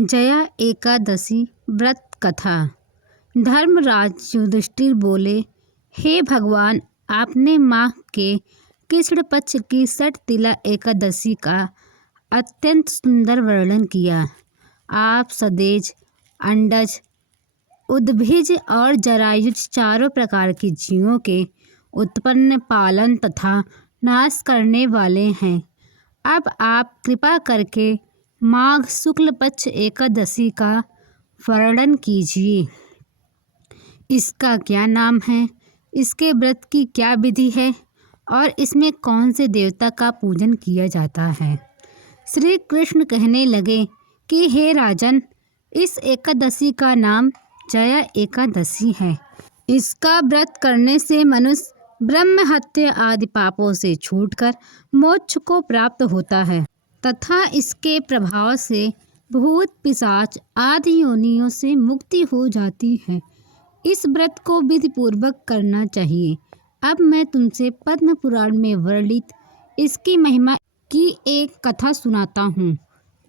जया एकादशी व्रत कथा। धर्मराज युधिष्ठिर बोले, हे भगवान, आपने माह के कृष्ण पक्ष की षटतिला एकादशी का अत्यंत सुंदर वर्णन किया। आप सदेज, अंडज, उद्भिज और जरायुज चारों प्रकार के जीवों के उत्पन्न, पालन तथा नाश करने वाले हैं। अब आप कृपा करके माघ शुक्ल पक्ष एकादशी का वर्णन कीजिए। इसका क्या नाम है, इसके व्रत की क्या विधि है और इसमें कौन से देवता का पूजन किया जाता है। श्री कृष्ण कहने लगे कि हे राजन, इस एकादशी का नाम जया एकादशी है। इसका व्रत करने से मनुष्य ब्रह्म हत्या आदि पापों से छूटकर मोक्ष को प्राप्त होता है तथा इसके प्रभाव से भूत पिशाच आदि योनियों से मुक्ति हो जाती है। इस व्रत को विधि पूर्वक करना चाहिए। अब मैं तुमसे पद्म पुराण में वर्णित इसकी महिमा की एक कथा सुनाता हूँ।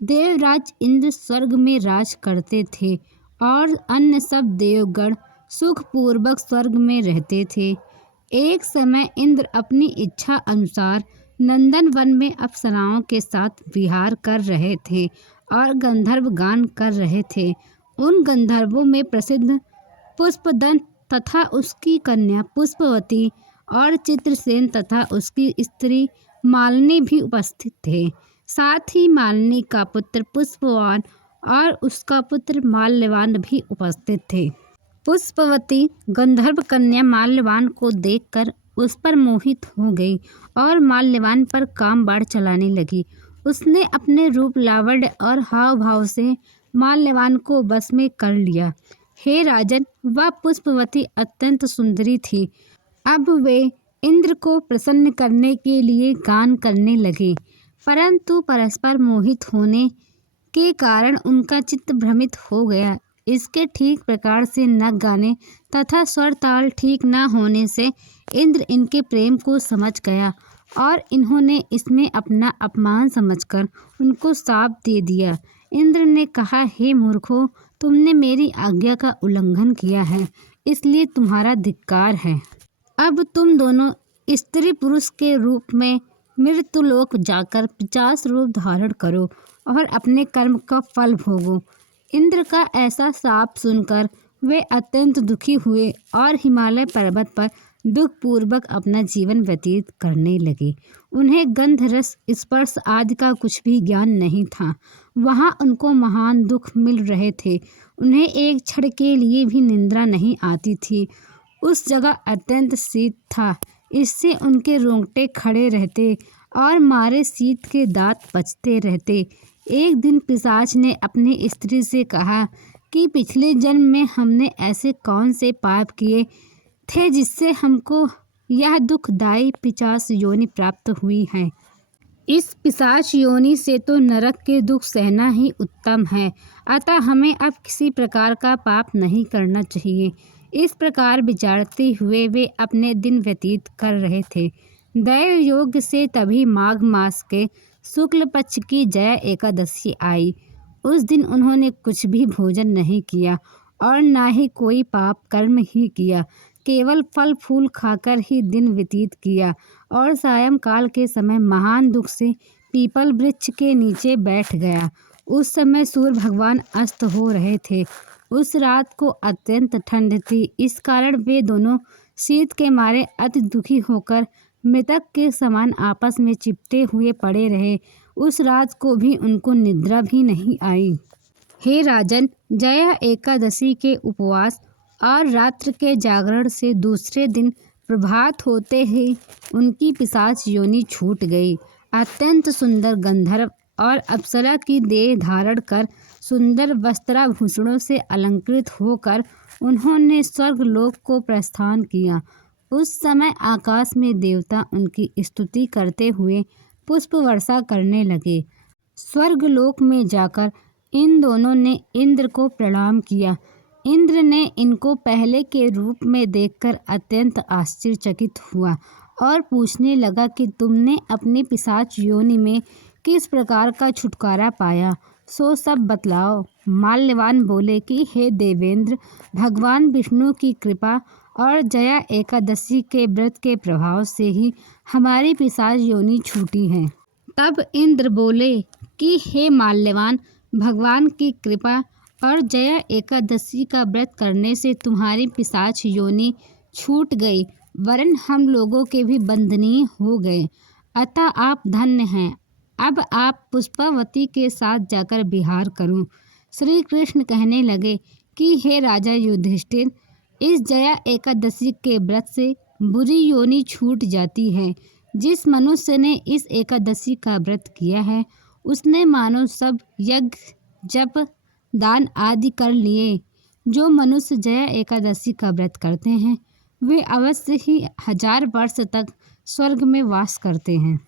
देवराज इंद्र स्वर्ग में राज करते थे और अन्य सब देवगण सुखपूर्वक स्वर्ग में रहते थे। एक समय इंद्र अपनी इच्छा अनुसार नंदन वन में अप्सराओं के साथ विहार कर रहे थे और गंधर्व गान कर रहे थे। उन गंधर्वों में प्रसिद्ध पुष्पदंत तथा उसकी कन्या पुष्पवती और चित्रसेन तथा उसकी स्त्री मालिनी भी उपस्थित थे। साथ ही मालिनी का पुत्र पुष्पवान और उसका पुत्र माल्यवान भी उपस्थित थे। पुष्पवती गंधर्व कन्या माल्यवान को देखकर उस पर मोहित हो गई और माल्यवान पर काम बाढ़ चलाने लगी। उसने अपने रूप, लावण्य और हाव भाव से माल्यवान को बस में कर लिया। हे राजन, वह पुष्पवती अत्यंत सुंदरी थी। अब वे इंद्र को प्रसन्न करने के लिए गान करने लगे, परंतु परस्पर मोहित होने के कारण उनका चित्त भ्रमित हो गया। इसके ठीक प्रकार से न गाने तथा स्वर ताल ठीक न होने से इंद्र इनके प्रेम को समझ गया और इन्होंने इसमें अपना अपमान समझकर उनको शाप दे दिया। इंद्र ने कहा, हे मूर्खों, तुमने मेरी आज्ञा का उल्लंघन किया है, इसलिए तुम्हारा धिक्कार है। अब तुम दोनों स्त्री पुरुष के रूप में मृत्युलोक जाकर 50 रूप धारण करो और अपने कर्म का फल भोगो। इंद्र का ऐसा शाप सुनकर वे अत्यंत दुखी हुए और हिमालय पर्वत पर दुखपूर्वक अपना जीवन व्यतीत करने लगे। उन्हें गंध, रस, स्पर्श आदि का कुछ भी ज्ञान नहीं था। वहाँ उनको महान दुख मिल रहे थे। उन्हें एक क्षण के लिए भी निद्रा नहीं आती थी। उस जगह अत्यंत शीत था, इससे उनके रोंगटे खड़े रहते और मारे शीत के दांत पचते रहते। एक दिन पिशाच ने अपनी स्त्री से कहा कि पिछले जन्म में हमने ऐसे कौन से पाप किए थे जिससे हमको यह दुखदायी पिशाच योनि प्राप्त हुई है। इस पिशाच योनि से तो नरक के दुख सहना ही उत्तम है, अतः हमें अब किसी प्रकार का पाप नहीं करना चाहिए। इस प्रकार विचारते हुए वे अपने दिन व्यतीत कर रहे थे। दैव योग से तभी माघ मास के शुक्ल पक्ष की जया एकादशी आई। उस दिन उन्होंने कुछ भी भोजन नहीं किया और ना ही कोई पाप कर्म ही किया, केवल फल फूल खाकर ही दिन व्यतीत किया और सायंकाल के समय महान दुख से पीपल वृक्ष के नीचे बैठ गया। उस समय सूर्य भगवान अस्त हो रहे थे। उस रात को अत्यंत ठंड थी, इस कारण वे दोनों शीत के मारे अति दुखी होकर मृतक के समान आपस में चिपटे हुए पड़े रहे। उस रात को भी उनको निद्रा भी नहीं आई। हे राजन, जया एकादशी के उपवास और रात्र के जागरण से दूसरे दिन प्रभात होते ही उनकी पिशाच योनि छूट गई। अत्यंत सुंदर गंधर्व और अप्सरा की देह धारण कर सुंदर वस्त्राभूषणों से अलंकृत होकर उन्होंने स्वर्गलोक को प्रस्थान किया। उस समय आकाश में देवता उनकी स्तुति करते हुए पुष्प वर्षा करने लगे। स्वर्गलोक में जाकर इन दोनों ने इंद्र को प्रणाम किया। इंद्र ने इनको पहले के रूप में देखकर अत्यंत आश्चर्यचकित हुआ और पूछने लगा कि तुमने अपनी पिशाच योनि में किस प्रकार का छुटकारा पाया। सो सब बतलाओ। माल्यवान बोले कि हे देवेंद्र, भगवान विष्णु की कृपा और जया एकादशी के व्रत के प्रभाव से ही हमारी पिशाच योनि छूटी है। तब इंद्र बोले कि हे माल्यवान, भगवान की कृपा और जया एकादशी का व्रत करने से तुम्हारी पिशाच योनि छूट गई, वरन हम लोगों के भी बंधनीय हो गए। अतः आप धन्य हैं। अब आप पुष्पावती के साथ जाकर विहार करो। श्री कृष्ण कहने लगे कि हे राजा युधिष्ठिर, इस जया एकादशी के व्रत से बुरी योनि छूट जाती है। जिस मनुष्य ने इस एकादशी का व्रत किया है, उसने मानो सब यज्ञ, जप, दान आदि कर लिए। जो मनुष्य जया एकादशी का व्रत करते हैं, वे अवश्य ही 1000 वर्ष तक स्वर्ग में वास करते हैं।